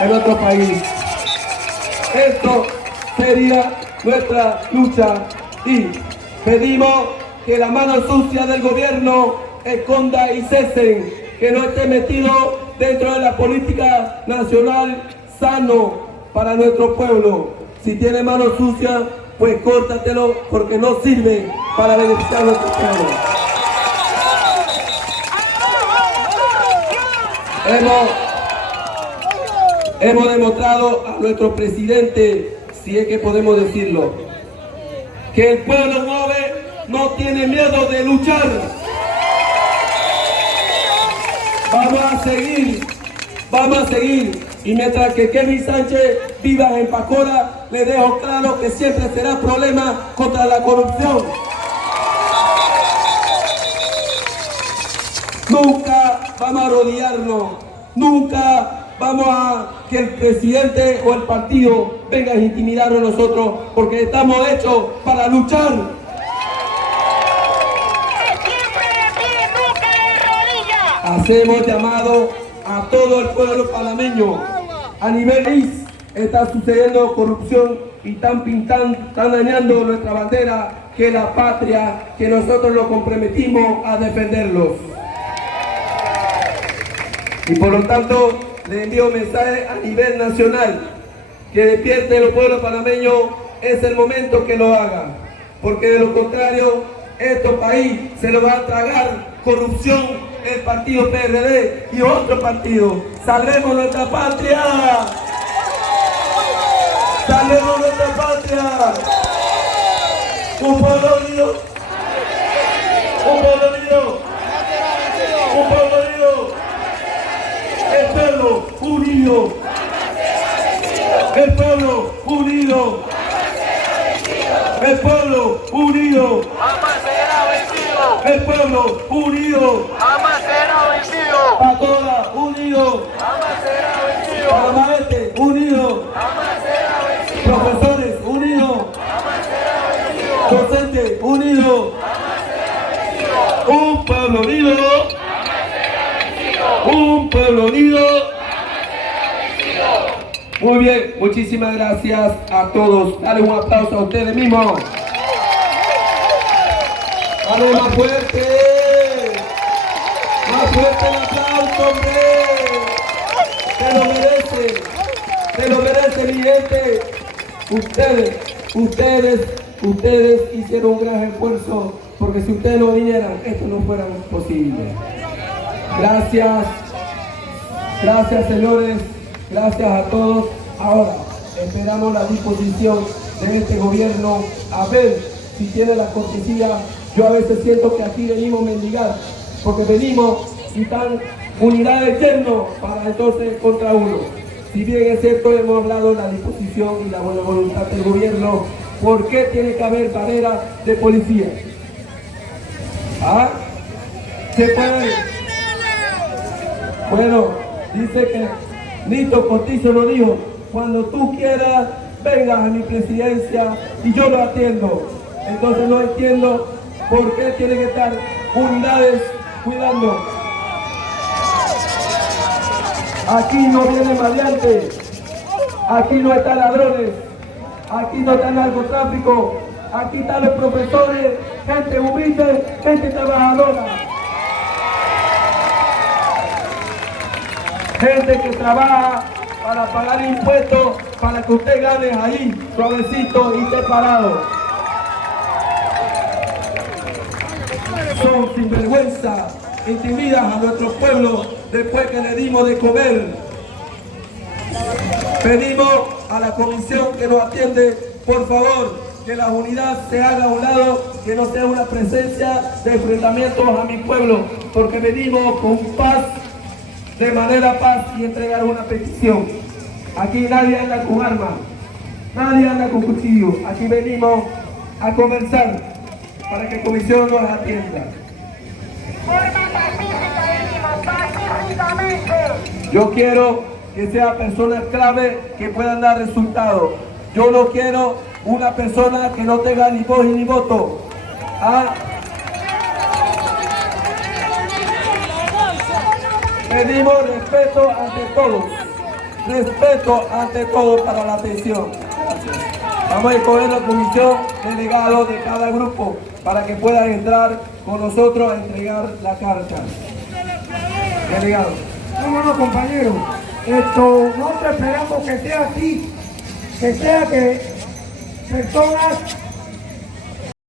En nuestro país. Esto sería nuestra lucha y pedimos que la mano sucia del gobierno esconda y cesen, que no esté metido dentro de la política nacional sano para nuestro pueblo. Si tiene mano sucia, pues córtatelo porque no sirve para beneficiar a nuestro pueblo. Hemos demostrado a nuestro presidente, si es que podemos decirlo, que el pueblo joven no tiene miedo de luchar. Vamos a seguir. Y mientras que Kevin Sánchez viva en Pacora, le dejo claro que siempre será problema contra la corrupción. Nunca vamos a arrodillarnos, nunca vamos a que el presidente o el partido venga a intimidarnos a nosotros, porque estamos hechos para luchar. Hacemos llamado a todo el pueblo panameño. A nivel país está sucediendo corrupción y están dañando nuestra bandera, que es la patria, que nosotros nos comprometimos a defenderlos. Y por lo tanto, le envío un mensaje a nivel nacional, que despierte los pueblos panameños, es el momento que lo haga, porque de lo contrario, este país se lo va a tragar corrupción, el partido PRD y otro partido. ¡Salvemos nuestra patria! ¡Salvemos nuestra patria! ¡Un pueblo unido! ¡Un pueblo unido! ¡Un pueblo unido! ¡El pueblo unido! ¡El pueblo unido! ¡El pueblo unido! ¡Jamás será vencido! ¡El pueblo unido! ¡Jamás será vencido! ¡Pacora unido! ¡Jamás será vencido! ¡Panamaeste unido! ¡Jamás será vencido! ¡Profesores unidos! ¡Jamás será vencido! ¡Docentes unidos! ¡Jamás será vencido! ¡Un pueblo unido! ¡Jamás será vencido! ¡Un pueblo unido! ¡Jamás será vencido! Muy bien, muchísimas gracias a todos. Dale un aplauso a ustedes mismos. ¡Dale más fuerte! ¡Más fuerte el aplauso, hombre! ¡Se lo merece mi gente! Ustedes hicieron un gran esfuerzo, porque si ustedes no vinieran, esto no fuera posible. Gracias señores. Gracias a todos. Ahora esperamos la disposición de este gobierno, a ver si tiene la cortesía. Yo a veces siento que aquí venimos a mendigar, porque venimos y están unidades yernos para entonces contra uno. Si bien es cierto, hemos hablado de la disposición y la buena voluntad del gobierno, ¿por qué tiene que haber barreras de policía? ¿Ah? ¿Se puede? Bueno, dice que Nito Cortizo lo dijo: cuando tú quieras, vengas a mi presidencia y yo lo atiendo. Entonces no entiendo por qué tienen que estar unidades cuidando. Aquí no vienen maleantes, aquí no están ladrones, aquí no está narcotráfico, aquí están los profesores, gente humilde, gente trabajadora. Gente que trabaja para pagar impuestos, para que usted gane ahí, suavecito y esté parado. son sinvergüenza, intimidan a nuestro pueblo después que le dimos de comer. Pedimos a la comisión que nos atiende, por favor, que la unidad se haga a un lado, que no sea una presencia de enfrentamientos a mi pueblo, porque venimos con paz, de manera paz y entregar una petición. Aquí nadie anda con armas, nadie anda con cuchillo, aquí venimos a conversar para que la comisión nos atienda. Forma pacífica venimos, pacíficamente. Yo quiero que sea personas clave que puedan dar resultados. Yo no quiero una persona que no tenga ni voz ni voto. ¿Ah? Pedimos respeto ante todos. Respeto ante todo para la atención. Vamos a escoger la comisión delegado de cada grupo para que puedan entrar con nosotros a entregar la carta. Delegado. Vámonos, compañeros. Nosotros esperamos que sea así, que sea que personas